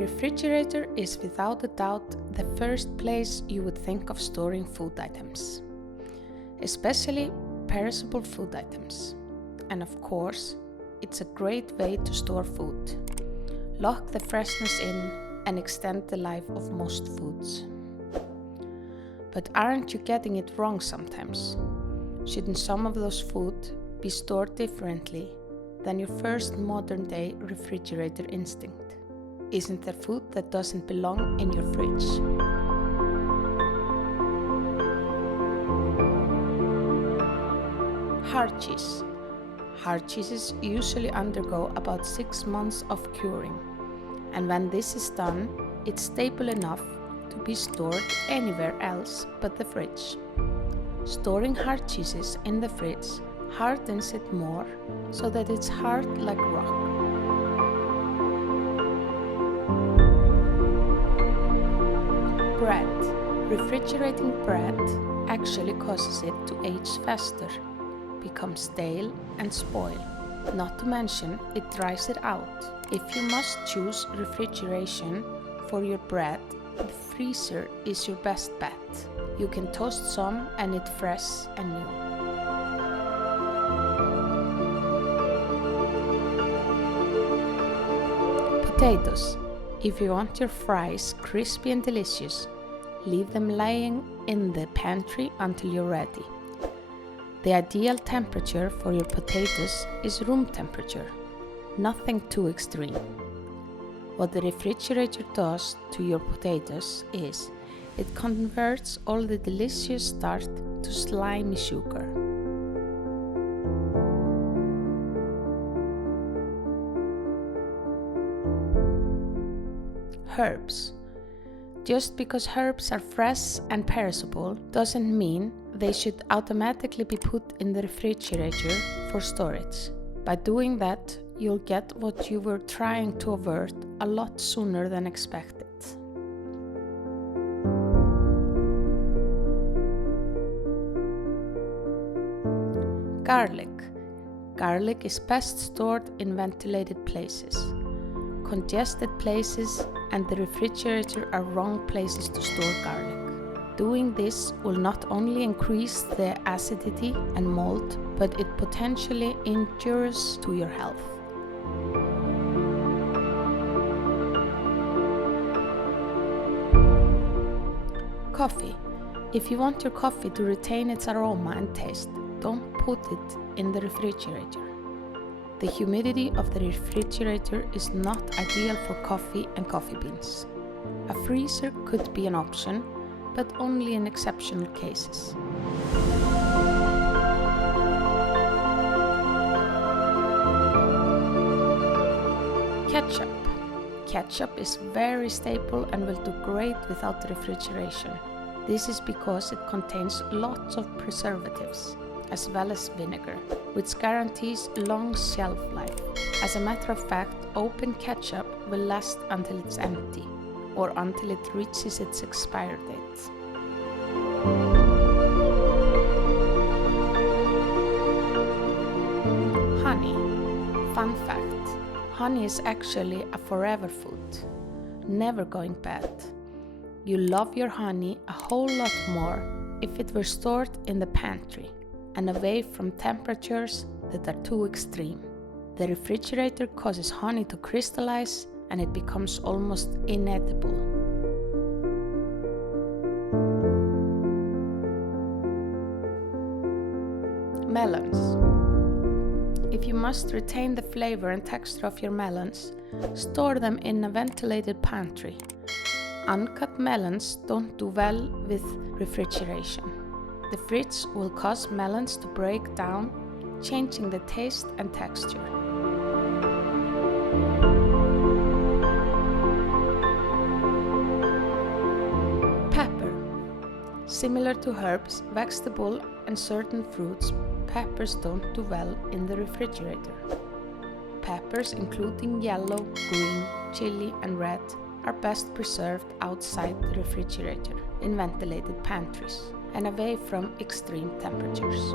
refrigerator is without a doubt the first place you would think of storing food items, especially perishable food items. And of course, it's a great way to store food, lock the freshness in, and extend the life of most foods. But aren't you getting it wrong sometimes? Shouldn't some of those food be stored differently than your first modern-day refrigerator instinct? Isn't there food that doesn't belong in your fridge? Hard cheese. Hard cheeses usually undergo about 6 months of curing, and when this is done, it's stable enough to be stored anywhere else but the fridge. Storing hard cheeses in the fridge hardens it more so that it's hard like rock. Bread. Refrigerating bread actually causes it to age faster, become stale and spoil. Not to mention, it dries it out. If you must choose refrigeration for your bread, the freezer is your best bet. You can toast some and it's fresh and new. Potatoes. If you want your fries crispy and delicious, leave them lying in the pantry until you're ready. The ideal temperature for your potatoes is room temperature, nothing too extreme. What the refrigerator does to your potatoes is it converts all the delicious starch to slimy sugar. Herbs. Just because herbs are fresh and perishable doesn't mean they should automatically be put in the refrigerator for storage. By doing that, you'll get what you were trying to avert a lot sooner than expected. Garlic. Garlic is best stored in ventilated places. Congested places and the refrigerator are wrong places to store garlic. Doing this will not only increase the acidity and mold, but it potentially injures to your health. Coffee. If you want your coffee to retain its aroma and taste, don't put it in the refrigerator. The humidity of the refrigerator is not ideal for coffee and coffee beans. A freezer could be an option, but only in exceptional cases. Ketchup. Ketchup is very stable and will do great without refrigeration. This is because it contains lots of preservatives, as well as vinegar, which guarantees long shelf life. As a matter of fact, open ketchup will last until it's empty, or until it reaches its expiry date. Honey. Fun fact, honey is actually a forever food, never going bad. You love your honey a whole lot more if it were stored in the pantry and away from temperatures that are too extreme. The refrigerator causes honey to crystallize and it becomes almost inedible. Melons. If you must retain the flavor and texture of your melons, store them in a ventilated pantry. Uncut melons don't do well with refrigeration. The fridge will cause melons to break down, changing the taste and texture. Pepper. Similar to herbs, vegetable and certain fruits, peppers don't do well in the refrigerator. Peppers, including yellow, green, chili and red, are best preserved outside the refrigerator in ventilated pantries and away from extreme temperatures.